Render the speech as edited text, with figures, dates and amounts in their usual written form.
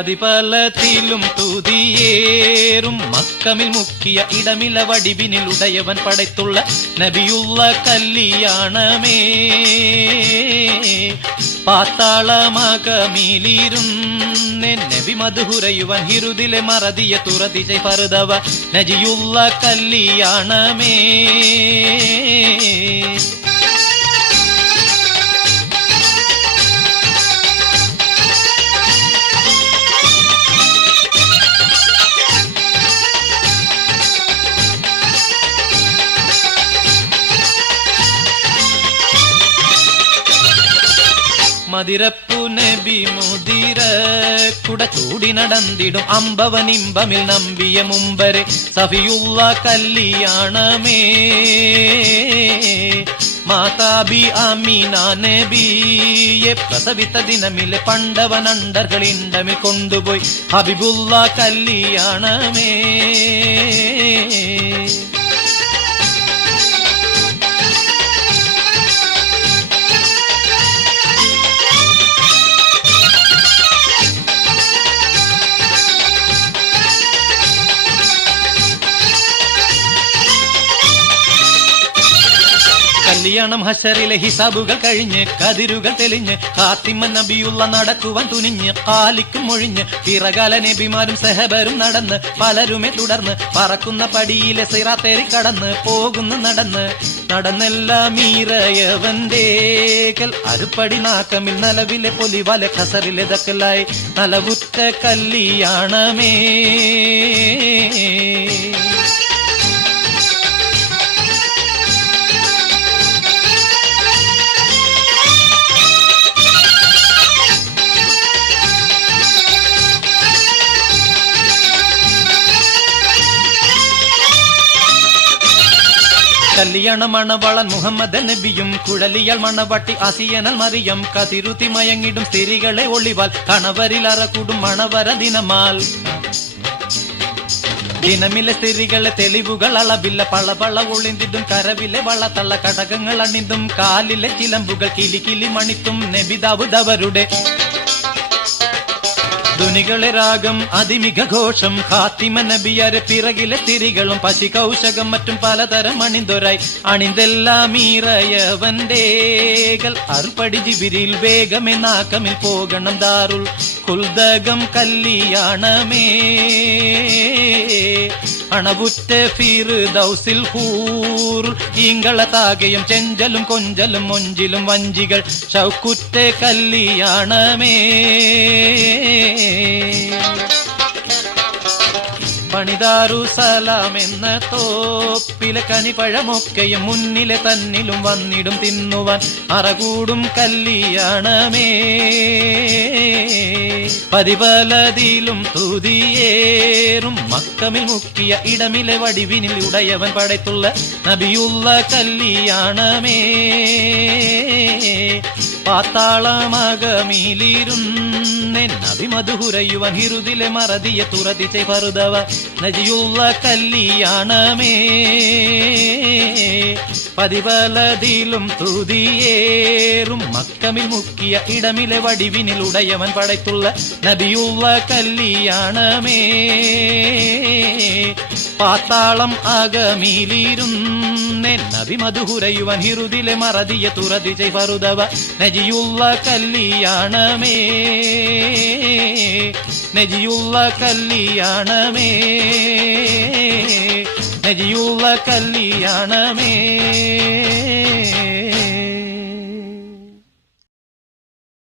പതിപലത്തിലും തുതിയേറും മക്കമിൽ മുക്കിയ ഇടമില വടിവിനിൽ ഉടയവൻ പടത്തുള്ള നബിയുള്ള കല്യാണമേ പാത്താളമകമിലിരുന്നെ നബി മധുഹുരയുവൻ ഹിരുദിലെ മറതിയ തുറതിജை പറുതവ നജിയുള്ള കല്യാണമേ മതിരപ്പു നബി മുതിര കുട ചൂടി നടന്നിടും അമ്പവനിമ്പമിൽ നമ്പിയ മുമ്പരെ സഫിയുള്ള കല്യാണമേ മാതാബി അമീന നബിയെ പ്രസവിത്ത ദിനമിലെ പണ്ടവനണ്ടർകളിണ്ടമിൽ കൊണ്ടുപോയി ഹബീബുള്ള കല്യാണമേ കല്യാണം ഹശറിലെ ഹിസാബുകൾ കഴിഞ്ഞ് കതിരുകൾ തെളിഞ്ഞ് ഫാത്തിമ നബിയുള്ള നടക്കുവാൻ തുനിഞ്ഞ് കാലിക്കും ഒഴിഞ്ഞ് പിറകാല നബിമാരും സഹബരും നടന്ന് പലരുമേ തുടർന്ന് പറക്കുന്ന പടിയിലെ സിറാത്തേറി കടന്ന് പോകുന്നു നടന്നെല്ലാം മീറയവന്റേകൽ അരുപ്പടി നാക്കമിൽ നലവിലെ പൊലിവല ഖസറിലെ ദക്കലായി നലവുറ്റ കല്യാണമേ കല്യാണ മണവളൻ മുഹമ്മദ് നബിയും കുഴലിയാൽ മണവട്ടി ആസിയനൽ മറിയം കതിരുത്തി മയങ്ങിടും സ്ത്രീകളെ ഒളിവാൽ കണവരിൽ അറക്കൂടും മണവര ദിനമാൽ ദിനമിലെ സ്ത്രീകളെ തെളിവുകൾ അളവില്ല പളപള ഒളിന്തിടും കരവിലെ വളത്തള്ള കടകങ്ങൾ അണിന്തും കാലിലെ ചിലമ്പുകൾ കിലി മണിത്തും നബിദാവുദവരുടെ ധുനികളെ രാഗം അതിമിക ഘോഷം ഖാത്തിമ നബിയരെ പിറകിലെ തിരികളും പശി കൗശകം മറ്റും പലതരം അണിന്തൊരായി അണിന്തെല്ലാം ഈറയവന്റേകൽ അറുപടി ജിബിരിൽ വേഗമേ നാക്കമിൽ പോകണം ദാറുൽ കുൽദകം കല്യാണമേ അണവുറ്റ ഫിർദൗസിൽ ഹൂർ ഈങ്കള താകയും ചെഞ്ചലും കൊഞ്ചലും മൊഞ്ചിലും വഞ്ചികൾ ഷൗക്കുറ്റ കല്യാണമേ പണിതാറു സലാം എന്ന തോപ്പിലെ കനിപഴമൊക്കെയും മുന്നിലെ തന്നിലും വന്നിടും തിന്നുവാൻ അറകൂടും കല്യാണമേ പതിപലതിലും തുതിയേറും മക്കമിൽ മുക്കിയ ഇടമിലെ വടിവിനിൽ ഉടയവൻ പടത്തുള്ള നബിയുള്ള കല്യാണമേ പാത്താളമകമിലിരുന്നെ നബി മധുഹുരയുവൻ ഹിരുദിലെ മറതിയ തുറതിച്ചെ പറുതവ നജിയുള്ള കല്യാണമേ പതിപലതിലും തുതിയേറും മക്കമിൽ മുക്കിയ ഇടമിലെ വടിവിനിൽ ഉടയവൻ പടത്തുള്ള നബിയുള്ള കല്യാണമേ പാത്താളം അകമിലിരുന്നെ നബി മധുഹുരയുവൻ ഹിരുദിലെ മറതിയ തുറതിച്ചെ പറുതവ നജിയുള്ള കല്യാണമേ നജിയുള്ള കല്യാണമേ നജിയുള്ള കല്യാണമേ